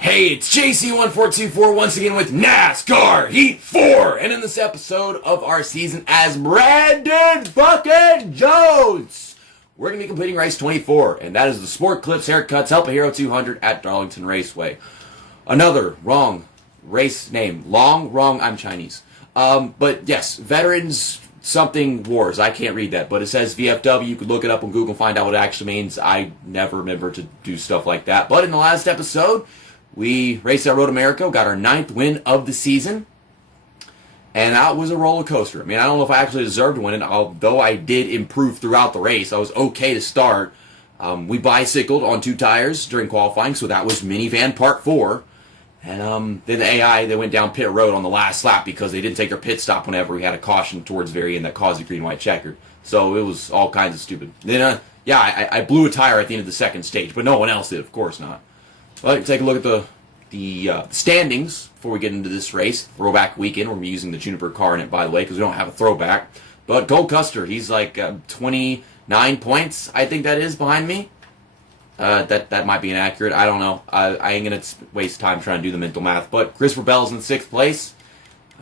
Hey, it's JC1424 once again with NASCAR Heat 4, and in this episode of our season as Brandon fucking Jones, we're going to be completing race 24, and that is the Sport Clips Haircuts Help a Hero 200 at Darlington Raceway. Another wrong race name. Wrong, I'm Chinese. But yes, Veterans something Wars. I can't read that, but it says VFW. You could look it up on Google and find out what it actually means. I never remember to do stuff like that. But in the last episode, we raced at Road America, got our 9th win of the season, and that was a roller coaster. I mean, I don't know if I actually deserved to win it, although I did improve throughout the race. I was okay to start. We bicycled on 2 tires during qualifying, so that was minivan part 4. And then the AI, they went down pit road on the last lap because they didn't take their pit stop whenever we had a caution towards the very end that caused the green-white checkered. So it was all kinds of stupid. Then, I blew a tire at the end of the second stage, but no one else did, of course not. Well, take a look at the standings before we get into this race. Throwback weekend. We're using the Juniper car in it, by the way, because we don't have a throwback. But Cole Custer, he's like 29 points, I think that is, behind me. That might be inaccurate. I don't know. I ain't going to waste time trying to do the mental math. But Christopher Bell's in 6th place.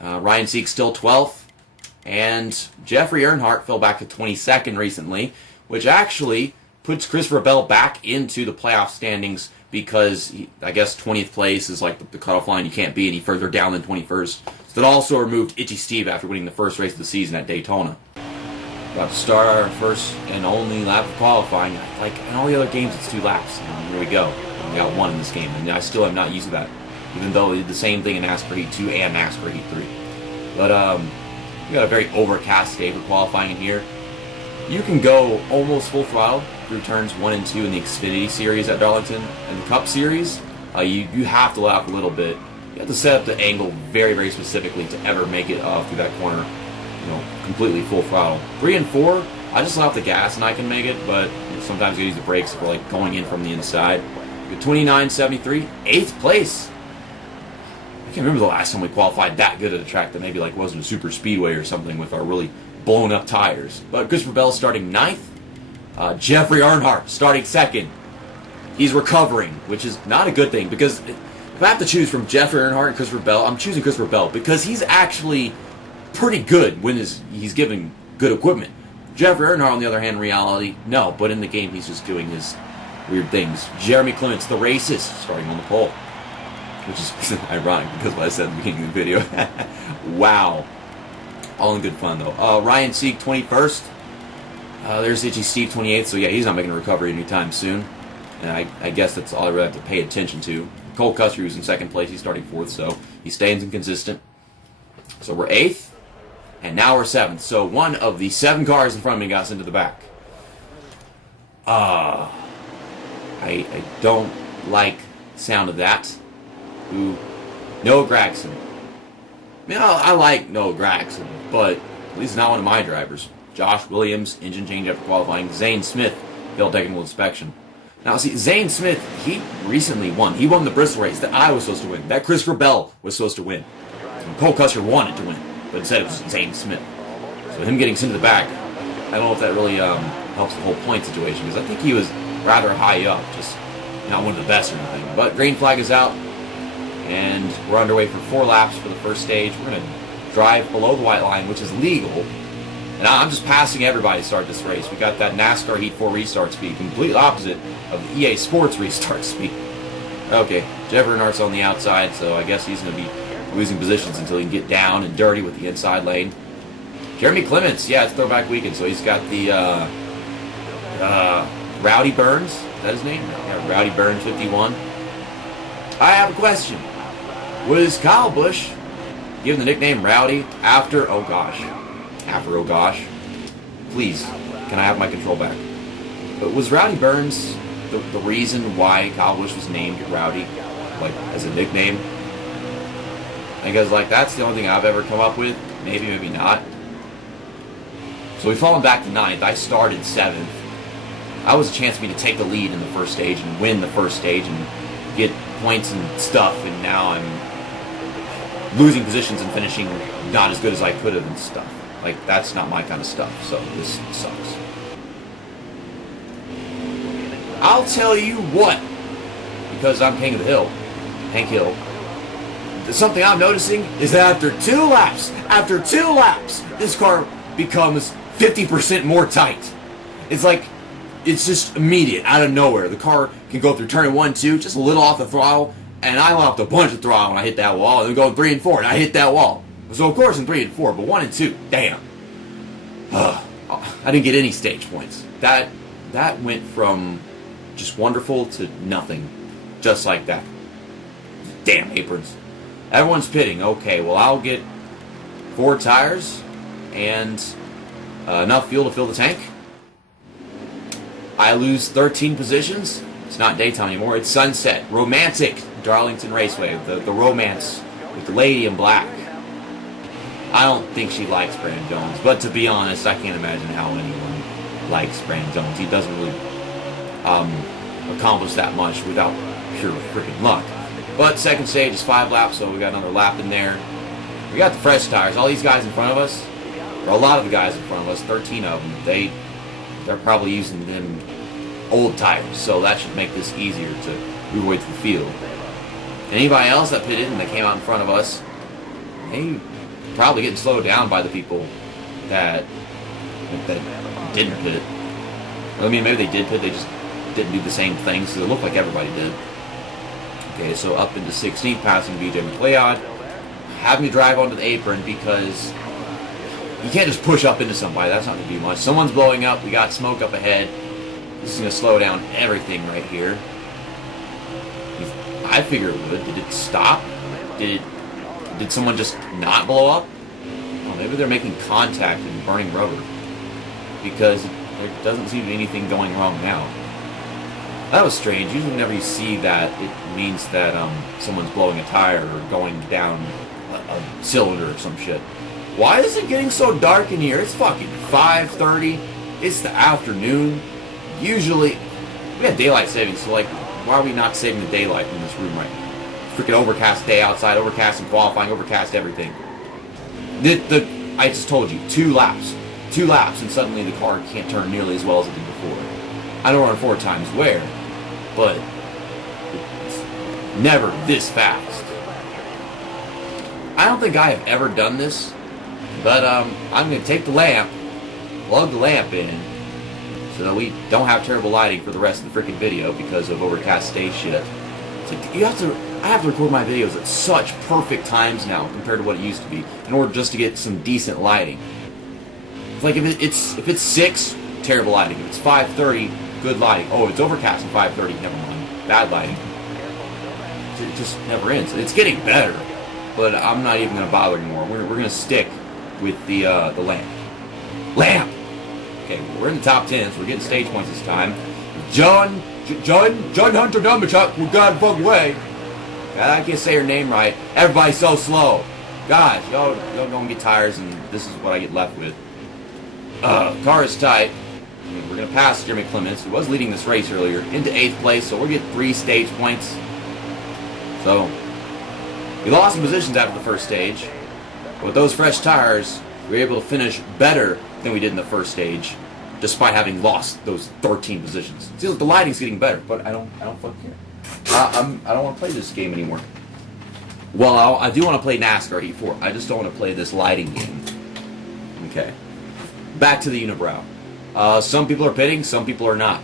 Ryan Sieg's still 12th. And Jeffrey Earnhardt fell back to 22nd recently, which actually puts Christopher Bell back into the playoff standings because I guess 20th place is like the cutoff line. You can't be any further down than 21st. So that also removed Itchy Steve after winning the first race of the season at Daytona. About to start our first and only lap of qualifying. Like in all the other games, it's 2 laps. And here we go. We got 1 in this game, and I still am not used to that, even though we did the same thing in NASCAR Heat 2 and NASCAR Heat 3. But we got a very overcast day for qualifying in here. You can go almost full throttle through turns 1 and 2 in the Xfinity Series at Darlington. And the Cup Series, you have to let off a little bit. You have to set up the angle very, very specifically to ever make it through that corner, completely full throttle. 3 and 4, I just let off the gas and I can make it, but sometimes you use the brakes for like going in from the inside. 29.73, 8th place. I can't remember the last time we qualified that good at a track that maybe like wasn't a super speedway or something with our really blown up tires. But Christopher Bell starting 9th. Jeffrey Earnhardt starting 2nd. He's recovering, which is not a good thing because if I have to choose from Jeffrey Earnhardt and Christopher Bell, I'm choosing Christopher Bell because he's actually pretty good when he's given good equipment. Jeffrey Earnhardt, on the other hand, in reality, no, but in the game he's just doing his weird things. Jeremy Clements, the racist, starting on the pole, which is ironic because what I said at the beginning of the video. Wow. All in good fun, though. Ryan Sieg, 21st. There's Itchy Steve, 28th, so yeah, he's not making a recovery anytime soon. And I guess that's all I really have to pay attention to. Cole Custer, who's in 2nd place, he's starting 4th, so he stays inconsistent. So we're 8th, and now we're 7th. So one of the 7 cars in front of me got us into the back. I don't like the sound of that. Ooh, Noah Gragson. I mean, I like Noah Gragson, but at least not one of my drivers. Josh Williams, engine change after qualifying. Zane Smith, failed technical inspection. Now, see, Zane Smith, he recently won. He won the Bristol race that I was supposed to win, that Christopher Bell was supposed to win. And Cole Custer wanted to win, but instead it was Zane Smith. So him getting sent to the back, I don't know if that really helps the whole point situation, because I think he was rather high up, just not one of the best or anything. But green flag is out, and we're underway for 4 laps for the first stage. We're going to drive below the white line, which is legal. And I'm just passing everybody to start this race. We got that NASCAR Heat 4 restart speed, completely opposite of the EA Sports restart speed. Okay, Jeffrey Earnhardt's on the outside, so I guess he's going to be losing positions until he can get down and dirty with the inside lane. Jeremy Clements, yeah, it's throwback weekend, so he's got the Rowdy Burns. Is that his name? Yeah, Rowdy Burns 51. I have a question. Was Kyle Busch given the nickname Rowdy after oh gosh? Please, can I have my control back? But was Rowdy Burns the reason why Kyle Busch was named Rowdy, like as a nickname? Because like that's the only thing I've ever come up with. Maybe, maybe not. So we've fallen back to 9th. I started 7th. I was a chance for me to take the lead in the first stage and win the first stage and get points and stuff, and now I'm losing positions and finishing not as good as I could have and stuff. Like, that's not my kind of stuff, so this sucks. I'll tell you what, because I'm king of the hill, Hank Hill. Something I'm noticing is that after two laps, this car becomes 50% more tight. It's like, it's just immediate, out of nowhere. The car can go through turn 1, 2, just a little off the throttle, and I lost a bunch of throttle when I hit that wall, and then going 3 and 4, and I hit that wall. So of course in 3 and 4, but 1 and 2, damn. I didn't get any stage points. That went from just wonderful to nothing, just like that. Damn aprons. Everyone's pitting. Okay, well I'll get 4 tires and enough fuel to fill the tank. I lose 13 positions. It's not daytime anymore. It's sunset. Romantic Darlington Raceway. The romance with the lady in black. I don't think she likes Brandon Jones, but to be honest, I can't imagine how anyone likes Brandon Jones. He doesn't really accomplish that much without pure freaking luck. But second stage is 5 laps, so we got another lap in there. We got the fresh tires. All these guys in front of us, or a lot of the guys in front of us, 13 of them, they're probably using them old tires, so that should make this easier to move away to the field. Anybody else that pitted and that came out in front of us, they probably getting slowed down by the people that didn't pit. I mean, maybe they did pit, they just didn't do the same thing, so it looked like everybody did. Okay, so up into 16th, passing BJ McLeod. Having to drive onto the apron because you can't just push up into somebody. That's not going to do much. Someone's blowing up. We got smoke up ahead. This is going to slow down everything right here. I figure it would. Did it stop? Did someone just not blow up? Oh, maybe they're making contact and burning rubber. Because there doesn't seem to be anything going wrong now. That was strange. Usually whenever you see that, it means that someone's blowing a tire or going down a cylinder or some shit. Why is it getting so dark in here? It's fucking 5:30. It's the afternoon. Usually, we got daylight savings, so like, why are we not saving the daylight in this room right now? Freaking overcast day outside, overcast and qualifying, overcast everything. I just told you, 2 laps. 2 laps, and suddenly the car can't turn nearly as well as it did before. I don't run 4 times wear, but it's never this fast. I don't think I have ever done this, but I'm going to take the lamp, plug the lamp in, so that we don't have terrible lighting for the rest of the freaking video because of overcast day shit. It's like I have to record my videos at such perfect times now compared to what it used to be in order just to get some decent lighting. It's like if it's 6, terrible lighting. If it's 5:30, good lighting. Oh, if it's overcast at 5:30, never mind. Bad lighting. It just never ends. It's getting better, but I'm not even going to bother anymore. We're going to stick with the lamp. Lamp! Okay, we're in the top 10, so we're getting stage points this time. John Hunter Numberchuck, we got the fucking way. I can't say her name right. Everybody's so slow. Guys, y'all go and get tires, and this is what I get left with. Car is tight. We're going to pass Jeremy Clements, who was leading this race earlier, into 8th place, so we'll get 3 stage points. So, we lost some positions after the first stage. But with those fresh tires, we were able to finish better than we did in the first stage, despite having lost those 13 positions. See, the lighting's getting better, but I don't fucking care. I don't want to play this game anymore. Well, I do want to play NASCAR Heat 4. I just don't want to play this lighting game. Okay. Back to the unibrow. Some people are pitting, some people are not.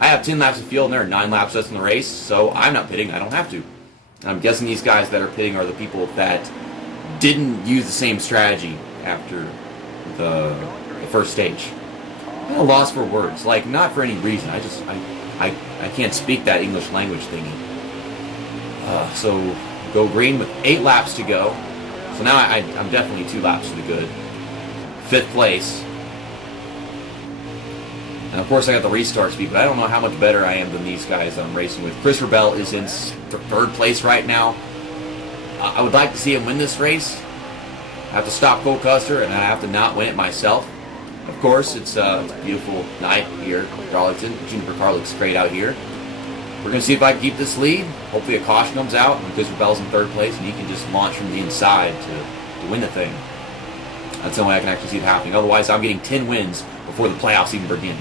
I have 10 laps of field and there are 9 laps left in the race, so I'm not pitting. I don't have to. And I'm guessing these guys that are pitting are the people that didn't use the same strategy after the first stage. I'm at a loss for words. Like, not for any reason. I can't speak that English language thingy. So, go green with 8 laps to go. So now I'm definitely 2 laps to the good. 5th place. And of course I got the restart speed, but I don't know how much better I am than these guys I'm racing with. Chris Rebel is in 3rd place right now. I would like to see him win this race. I have to stop Cole Custer, and I have to not win it myself. Of course, it's a beautiful night here in Darlington. Juniper car looks great out here. We're going to see if I can keep this lead. Hopefully a caution comes out, and Chris Rebel's in 3rd place, and he can just launch from the inside to win the thing. That's the only way I can actually see it happening. Otherwise, I'm getting 10 wins before the playoffs even begin.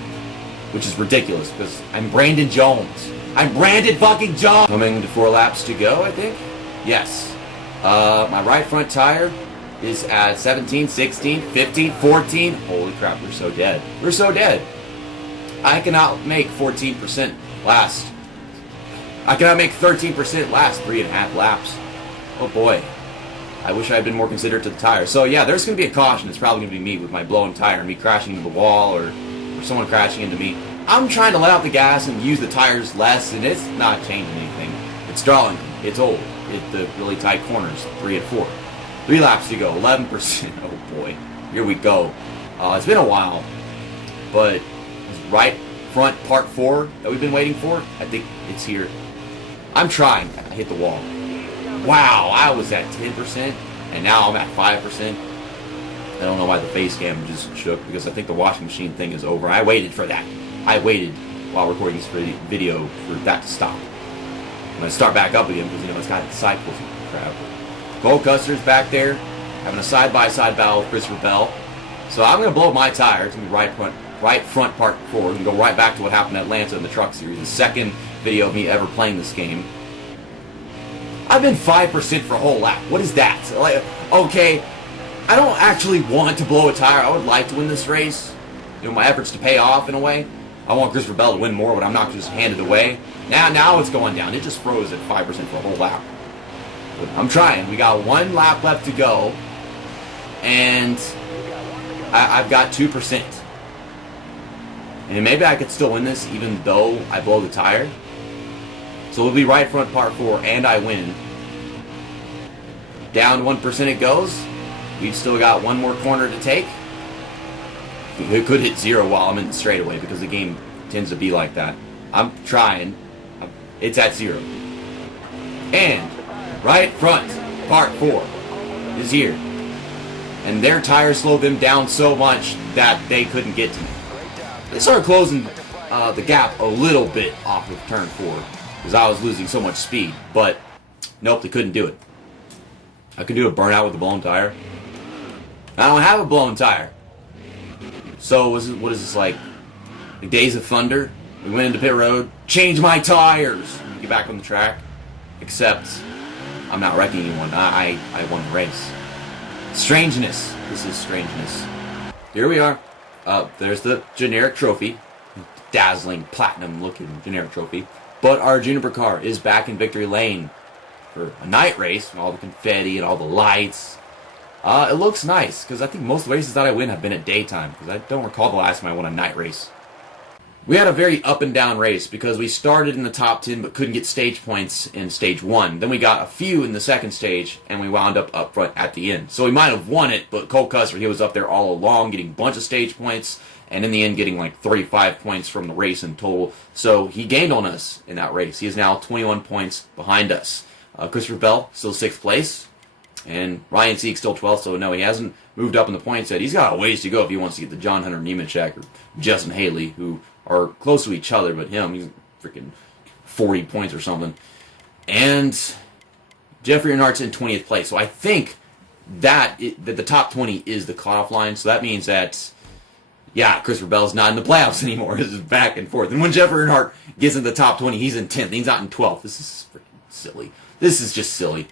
Which is ridiculous, because I'm Brandon Jones. I'm Brandon fucking Jones. Coming to 4 laps to go, I think. Yes. My right front tire is at 17, 16, 15, 14. Holy crap, we're so dead. We're so dead. I cannot make 14% last. I cannot make 13% last 3.5 laps. Oh boy. I wish I had been more considerate to the tire. So yeah, there's going to be a caution. It's probably going to be me with my blown tire, me crashing into the wall, or someone crashing into me. I'm trying to let out the gas and use the tires less, and it's not changing anything. It's Darlington. It's old. It's the really tight corners, 3 and 4. 3 laps to go, 11%. Oh boy. Here we go. It's been a while, but this right front part 4 that we've been waiting for, I think it's here. I'm trying. I hit the wall. Wow, I was at 10%, and now I'm at 5%. I don't know why the face cam just shook, because I think the washing machine thing is over. I waited for that. I waited while recording this video for that to stop. I'm going to start back up again, because, it's got cycles and crap. Cole Custer's back there, having a side-by-side battle with Christopher Bell. So I'm going to blow my tire. It's going to be right front part 4, and go right back to what happened at Atlanta in the Truck Series. The second video of me ever playing this game. I've been 5% for a whole lap. What is that? Like, okay, I don't actually want to blow a tire. I would like to win this race. My efforts to pay off in a way. I want Christopher Bell to win more, but I'm not just hand it away. Now it's going down. It just froze at 5% for a whole lap. But I'm trying. We got 1 lap left to go, and I've got 2%. And maybe I could still win this even though I blow the tire. So it'll be right front part 4, and I win. Down 1% it goes. We've still got 1 more corner to take. It could hit 0 while I'm in the straightaway, because the game tends to be like that. I'm trying. It's at 0. And right front part 4 is here. And their tires slowed them down so much that they couldn't get to me. They started closing the gap a little bit off of turn 4. Because I was losing so much speed. But, nope, they couldn't do it. I could do a burnout with a blown tire. I don't have a blown tire. So, what is this like? Days of Thunder? We went into pit road, changed my tires, get back on the track. Except, I'm not wrecking anyone. I won the race. Strangeness. This is strangeness. Here we are. There's the generic trophy. Dazzling, platinum-looking generic trophy. But our Juniper car is back in victory lane for a night race, with all the confetti and all the lights. It looks nice, because I think most races that I win have been at daytime, because I don't recall the last time I won a night race. We had a very up and down race, because we started in the top 10 but couldn't get stage points in stage 1. Then we got a few in the second stage, and we wound up front at the end. So we might have won it, but Cole Custer, he was up there all along, getting a bunch of stage points, and in the end getting like 35 points from the race in total. So he gained on us in that race. He is now 21 points behind us. Christopher Bell, still 6th place. And Ryan Sieg still 12th, so no, he hasn't moved up in the points yet. He's got a ways to go if he wants to get the John Hunter Nemechek or Justin Haley, who are close to each other, but he's freaking 40 points or something. And Jeffrey Earnhardt's in 20th place. So I think that the top 20 is the cutoff line. So that means that, yeah, Christopher Bell's not in the playoffs anymore. This is back and forth. And when Jeffrey Earnhardt gets in the top 20, he's in 10th. He's not in 12th. This is freaking silly. This is just silly.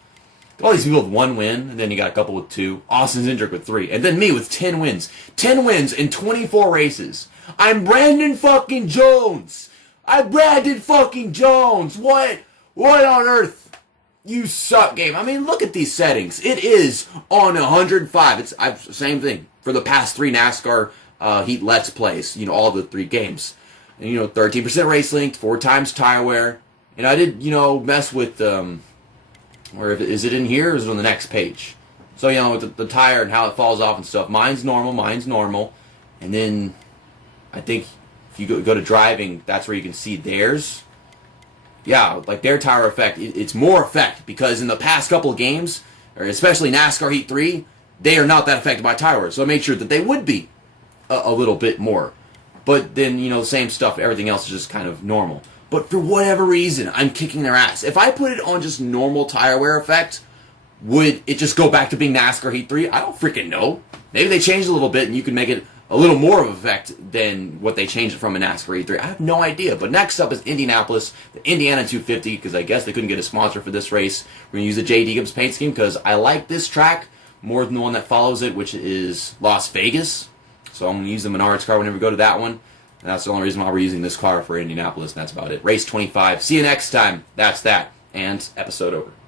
All these people with 1 win, and then you got a couple with 2. Austin Cindric with 3. And then me with 10 wins. 10 wins in 24 races. I'm Brandon fucking Jones. I'm Brandon fucking Jones. What? What on earth? You suck, game. I mean, look at these settings. It is on 105. It's same thing for the past 3 NASCAR Heat Let's Plays. All the 3 games. And, 13% race length, 4 times tire wear. And I did, mess with or is it in here or is it on the next page? So, with the tire and how it falls off and stuff. Mine's normal. And then I think if you go to driving, that's where you can see theirs. Yeah, like their tire effect, it's more effect because in the past couple of games, or especially NASCAR Heat 3, they are not that affected by tire wear. So I made sure that they would be a little bit more. But then, same stuff, everything else is just kind of normal. But for whatever reason, I'm kicking their ass. If I put it on just normal tire wear effect, would it just go back to being NASCAR Heat 3? I don't freaking know. Maybe they changed a little bit and you can make it a little more of an effect than what they changed it from in NASCAR E3. I have no idea. But next up is Indianapolis, the Indiana 250, because I guess they couldn't get a sponsor for this race. We're going to use the J.D. Gibbs paint scheme because I like this track more than the one that follows it, which is Las Vegas. So I'm going to use the Menards car whenever we go to that one. And that's the only reason why we're using this car for Indianapolis, and that's about it. Race 25. See you next time. That's that. And episode over.